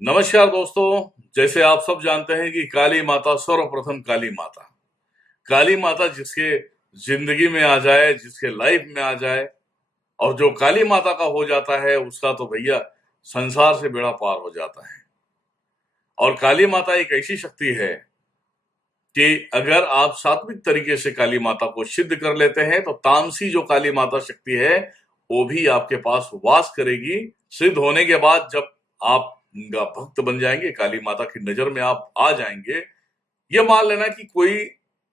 नमस्कार दोस्तों। जैसे आप सब जानते हैं कि काली माता सर्वप्रथम काली माता जिसके जिंदगी में आ जाए, जिसके लाइफ में आ जाए और जो काली माता का हो जाता है उसका तो भैया संसार से बेड़ा पार हो जाता है। और काली माता एक ऐसी शक्ति है कि अगर आप सात्विक तरीके से काली माता को सिद्ध कर लेते हैं तो तामसी जो काली माता शक्ति है वो भी आपके पास वास करेगी। सिद्ध होने के बाद जब आप उनका भक्त बन जाएंगे, काली माता की नजर में आप आ जाएंगे, ये मान लेना कि कोई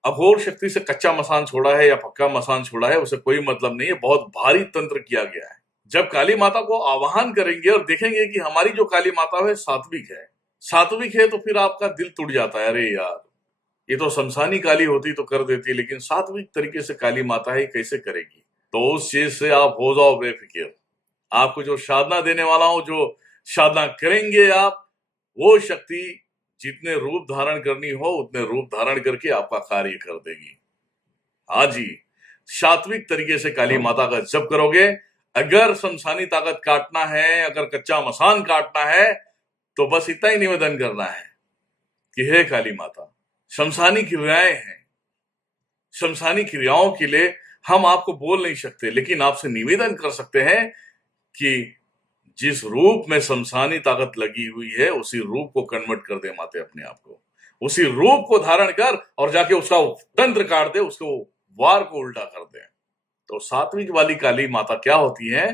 अघोर शक्ति से कच्चा मसान छोड़ा है या पक्का मसान छोड़ा है, उसे कोई मतलब नहीं है। बहुत भारी तंत्र किया गया है। जब काली माता को आवाहन करेंगे और देखेंगे कि हमारी जो काली माता है सात्विक है तो फिर आपका दिल टूट जाता है। अरे यार, ये तो शमशानी काली होती तो कर देती, लेकिन सात्विक तरीके से काली माता है, कैसे करेगी? तो उस चीज से आप हो जाओ बेफिक्र। आपको जो साधना देने वाला हूं, जो साधना करेंगे आप, वो शक्ति जितने रूप धारण करनी हो उतने रूप धारण करके आपका कार्य कर देगी। हाँ जी, सात्विक तरीके से काली माता का जप करोगे। अगर शमशानी ताकत काटना है, अगर कच्चा मसान काटना है, तो बस इतना ही निवेदन करना है कि हे काली माता, शमशानी क्रियाएं हैं, शमशानी क्रियाओं के लिए हम आपको बोल नहीं सकते, लेकिन आपसे निवेदन कर सकते हैं कि जिस रूप में शमशानी ताकत लगी हुई है उसी रूप को कन्वर्ट कर दे माते, अपने आप को उसी रूप को धारण कर और जाके उसका तंत्र काट दे, उसको वार को उल्टा कर दे। तो सात्विक वाली काली माता क्या होती है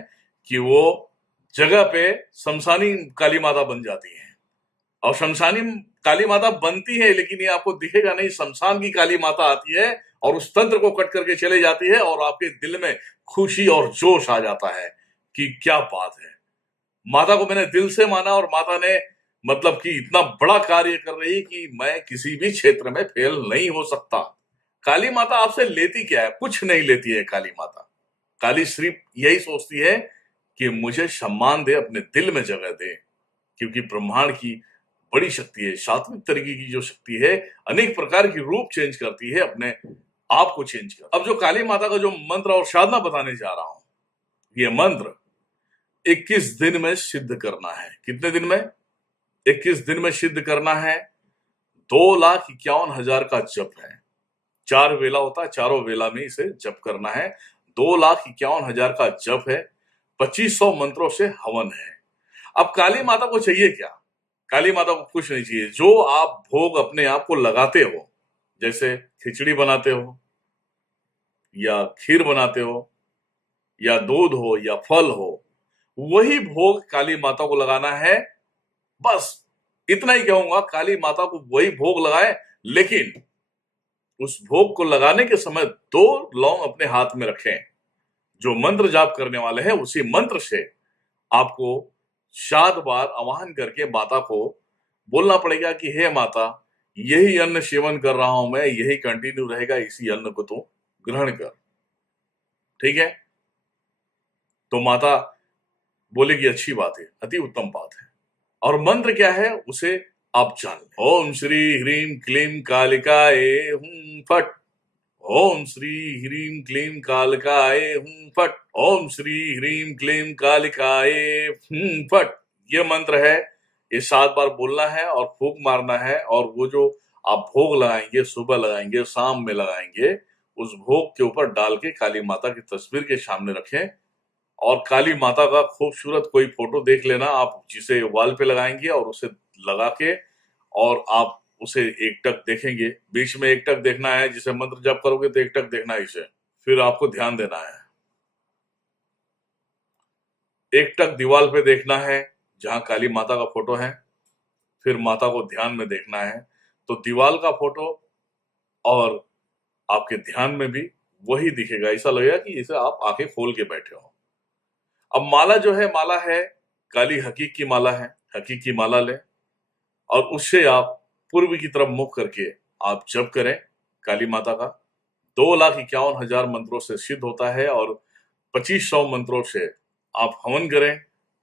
कि वो जगह पे शमशानी काली माता बन जाती है। और शमशानी काली माता बनती है, लेकिन ये आपको दिखेगा नहीं। शमशान की काली माता आती है और उस तंत्र को कट करके चले जाती है और आपके दिल में खुशी और जोश आ जाता है कि क्या बात है, माता को मैंने दिल से माना और माता ने मतलब कि इतना बड़ा कार्य कर रही कि मैं किसी भी क्षेत्र में फेल नहीं हो सकता। काली माता आपसे लेती क्या है? कुछ नहीं लेती है काली माता। काली सिर्फ यही सोचती है कि मुझे सम्मान दे, अपने दिल में जगह दे, क्योंकि ब्रह्मांड की बड़ी शक्ति है। सात्विक तरीके की जो शक्ति है अनेक प्रकार की रूप चेंज करती है, अपने आप को चेंज कर। अब जो काली माता का जो मंत्र और साधना बताने जा रहा हूं, ये मंत्र 21 दिन में सिद्ध करना है। कितने दिन में? 21 दिन में सिद्ध करना है। 2,51,000 का जप है। 4 वेला होता है, चारों वेला में इसे जप करना है। 2,51,000 का जप है। 2500 मंत्रों से हवन है। अब काली माता को चाहिए क्या? काली माता को कुछ नहीं चाहिए। जो आप भोग अपने आप को लगाते हो, जैसे खिचड़ी बनाते हो या खीर बनाते हो या दूध हो या फल हो, वही भोग काली माता को लगाना है। बस इतना ही कहूंगा, काली माता को वही भोग लगाए, लेकिन उस भोग को लगाने के समय 2 लौंग अपने हाथ में रखें। जो मंत्र जाप करने वाले हैं उसी मंत्र से आपको 7 बार आवाहन करके माता को बोलना पड़ेगा कि हे माता, यही अन्न सेवन कर रहा हूं मैं, यही कंटिन्यू रहेगा, इसी अन्न को तू ग्रहण कर। ठीक है? तो माता बोलेगी अच्छी बात है, अति उत्तम बात है। और मंत्र क्या है उसे आप जान लें। ओम श्री ह्रीम क्लीम कालिकाए हुं फट। ओम श्री ह्रीम क्लीम कालिकाए हुं फट। ओम श्री ह्रीम क्लीम कालिकाए हुं फट। ये मंत्र है। ये 7 बार बोलना है और फूंक मारना है। और वो जो आप भोग लगाएंगे, सुबह लगाएंगे, शाम में लगाएंगे, उस भोग के ऊपर डाल के काली माता की तस्वीर के सामने रखें। और काली माता का खूबसूरत कोई फोटो देख लेना आप, जिसे वॉल पे लगाएंगे और उसे लगा के और आप उसे एकटक देखेंगे। बीच में एकटक देखना है, जिसे मंत्र जप करोगे तो एकटक देखना है इसे। फिर आपको ध्यान देना है। एकटक दीवार पे देखना है जहां काली माता का फोटो है। फिर माता को ध्यान में देखना है। तो दीवार का फोटो और आपके ध्यान में भी वही दिखेगा। ऐसा लगेगा कि इसे आप आंखें खोल के बैठे हो। अब माला जो है, माला है काली हकीक की माला है। हकीक की माला ले और उससे आप पूर्व की तरफ मुख करके आप जप करें काली माता का। 2,51,000 मंत्रों से सिद्ध होता है और 2500 मंत्रों से आप हवन करें।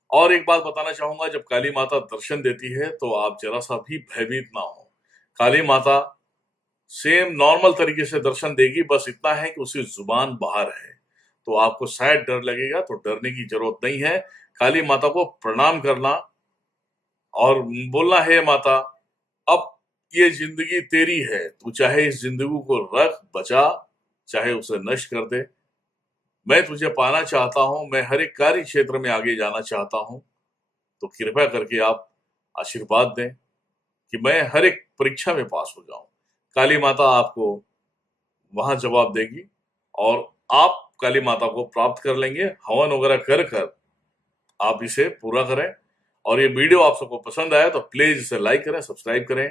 और एक बात बताना चाहूंगा, जब काली माता दर्शन देती है तो आप जरा सा भी भयभीत ना हो। काली माता सेम नॉर्मल तरीके से दर्शन देगी, बस इतना है कि उसकी जुबान बाहर है। तो आपको शायद डर लगेगा, तो डरने की जरूरत नहीं है। काली माता को प्रणाम करना और बोलना, हे माता, अब ये जिंदगी तेरी है, तू चाहे इस जिंदगी को रख, बचा, चाहे उसे नष्ट कर दे। मैं तुझे पाना चाहता हूं, मैं हर एक कार्य क्षेत्र में आगे जाना चाहता हूं, तो कृपया करके आप आशीर्वाद दें कि मैं हर एक परीक्षा में पास हो जाऊं। काली माता आपको वहां जवाब देगी और आप काली माता को प्राप्त कर लेंगे। हवन वगैरह कर कर आप इसे पूरा करें। और ये वीडियो आप सबको पसंद आया तो प्लीज इसे लाइक करें, सब्सक्राइब करें।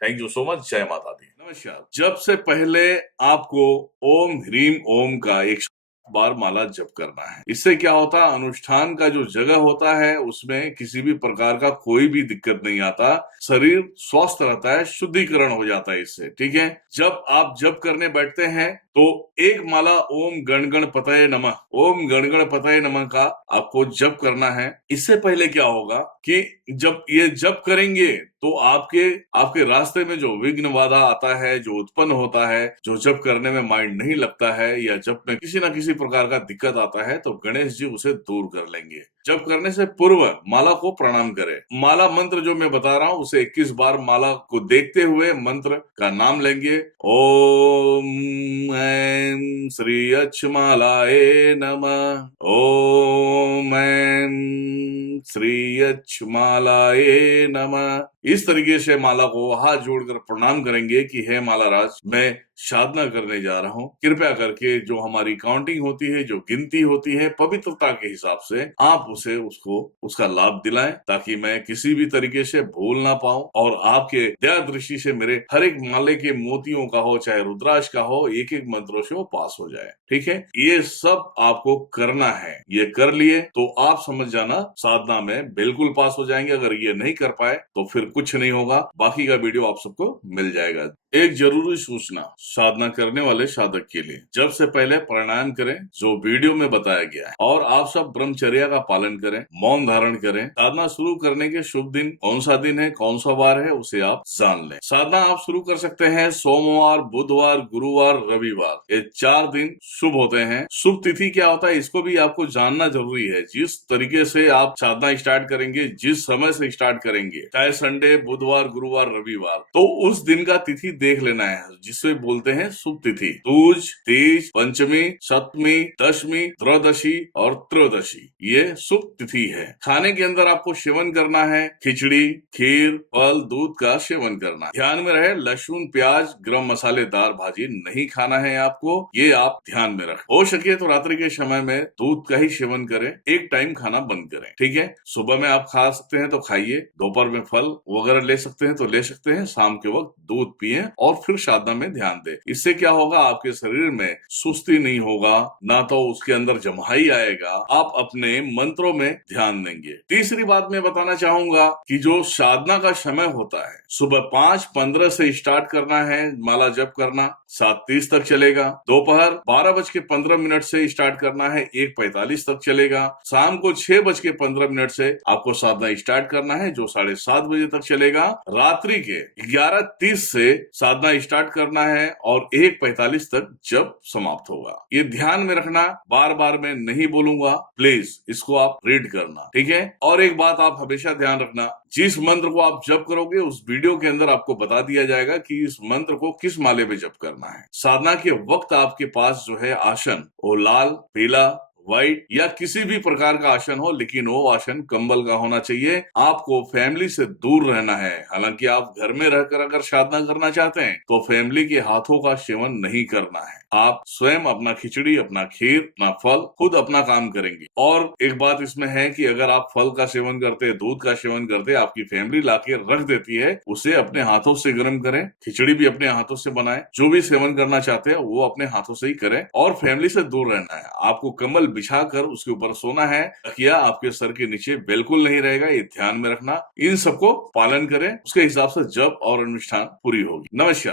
Thank you so much. जय माता दी। नमस्कार। जब से पहले आपको ओम ह्रीम ओम का 100 बार माला जप करना है। इससे क्या होता है, अनुष्ठान का जो जगह होता है उसमें किसी भी प्रकार का कोई भी दिक्कत नहीं आता, शरीर स्वस्थ रहता है, शुद्धिकरण हो जाता है इससे। ठीक है, जब आप जप करने बैठते हैं तो एक माला ओम गण गणपतये नमः, ओम गण गणपतये नमः का आपको जप करना है। इससे पहले क्या होगा कि जब ये जप करेंगे तो आपके रास्ते में जो विघ्न बाधा आता है, जो उत्पन्न होता है, जो जप करने में माइंड नहीं लगता है या जप में किसी ना किसी प्रकार का दिक्कत आता है, तो गणेश जी उसे दूर कर लेंगे। जप करने से पूर्व माला को प्रणाम करें। माला मंत्र जो मैं बता रहा हूं उसे 21 बार माला को देखते हुए मंत्र का नाम लेंगे। ओम ऐं श्री अक्षमालाए नमः, ओम ऐं श्री अक्षमालाए नमः। इस तरीके से माला को हाथ जोड़कर प्रणाम करेंगे कि हे माला राज, मैं साधना करने जा रहा हूँ, कृपया करके जो हमारी काउंटिंग होती है, जो गिनती होती है, पवित्रता के हिसाब से आप उसका लाभ दिलाएं, ताकि मैं किसी भी तरीके से भूल ना पाऊं और आपके दया दृष्टि से मेरे हर एक माले के मोतियों का हो, चाहे रुद्राक्ष का हो, एक एक मंत्रों से वो पास हो जाए। ठीक है, ये सब आपको करना है। ये कर लिए तो आप समझ जाना साधना में बिल्कुल पास हो जाएंगे। अगर ये नहीं कर पाए तो फिर कुछ नहीं होगा, बाकी का वीडियो आप सबको मिल जाएगा। एक जरूरी सूचना साधना करने वाले साधक के लिए, जब से पहले प्राणायाम करें जो वीडियो में बताया गया है, और आप सब ब्रह्मचर्या का पालन करें, मौन धारण करें। साधना शुरू करने के शुभ दिन कौन सा दिन है, कौन सा वार है, उसे आप जान लें। साधना आप शुरू कर सकते हैं सोमवार, बुधवार, गुरुवार, रविवार, ये 4 दिन शुभ होते हैं। शुभ तिथि क्या होता है इसको भी आपको जानना जरूरी है। जिस तरीके से आप साधना स्टार्ट करेंगे, जिस समय से स्टार्ट करेंगे, चाहे संडे, बुधवार, गुरुवार, रविवार, तो उस दिन का तिथि देख लेना है, जिसे बोलते हैं शुभ तिथि। दूज, तीज, पंचमी, सप्तमी, दशमी, त्रयोदशी और त्रयोदशी, ये शुभ तिथि है। खाने के अंदर आपको सेवन करना है खिचड़ी, खीर, फल, दूध का सेवन करना। ध्यान में रहे, लहसुन, प्याज, गरम मसालेदार भाजी नहीं खाना है आपको, ये आप ध्यान में रखें। हो सके तो रात्रि के समय में दूध का ही सेवन करें, एक टाइम खाना बंद करें। ठीक है, सुबह में आप खा सकते हैं तो खाइए, दोपहर में फल वगैरह ले सकते हैं तो ले सकते हैं, शाम के वक्त दूध पिए और फिर साधना में ध्यान दें। इससे क्या होगा, आपके शरीर में सुस्ती नहीं होगा, ना तो उसके अंदर जम्हाई आएगा, आप अपने मंत्रों में ध्यान देंगे। तीसरी बात मैं बताना चाहूंगा कि जो साधना का समय होता है, सुबह 5:15 से स्टार्ट करना है माला जप करना, 7:30 तक चलेगा। दोपहर 12:15 से स्टार्ट करना है, 1:45 तक चलेगा। शाम को 6:15 से आपको साधना स्टार्ट करना है, जो 7:30 बजे तक चलेगा। रात्रि के 11:30 से साधना स्टार्ट करना है और 1:45 तक जब समाप्त होगा। ये ध्यान में रखना, बार बार मैं नहीं बोलूंगा, प्लीज इसको आप रीड करना। ठीक है, और एक बात आप हमेशा ध्यान रखना, जिस मंत्र को आप जप करोगे उस वीडियो के अंदर आपको बता दिया जाएगा कि इस मंत्र को किस माले में जप करना है। साधना के वक्त आपके पास जो है आसन, वो लाल, पीला, व्हाइट या किसी भी प्रकार का आसन हो, लेकिन वो आसन कंबल का होना चाहिए। आपको फैमिली से दूर रहना है। हालांकि आप घर में रहकर अगर साधना करना चाहते हैं तो फैमिली के हाथों का सेवन नहीं करना है। आप स्वयं अपना खिचड़ी, अपना खीर, अपना फल खुद अपना काम करेंगे। और एक बात इसमें है कि अगर आप फल का सेवन करते, दूध का सेवन करते, आपकी फैमिली लाके रख देती है, उसे अपने हाथों से गर्म करें। खिचड़ी भी अपने हाथों से बनाएं। जो भी सेवन करना चाहते हैं वो अपने हाथों से ही करें और फैमिली से दूर रहना है। आपको कंबल बिछाकर उसके ऊपर सोना है, तकिया आपके सर के नीचे बिल्कुल नहीं रहेगा, ये ध्यान में रखना। इन सबको पालन करें, उसके हिसाब से जप और अनुष्ठान पूरी होगी। नमस्कार।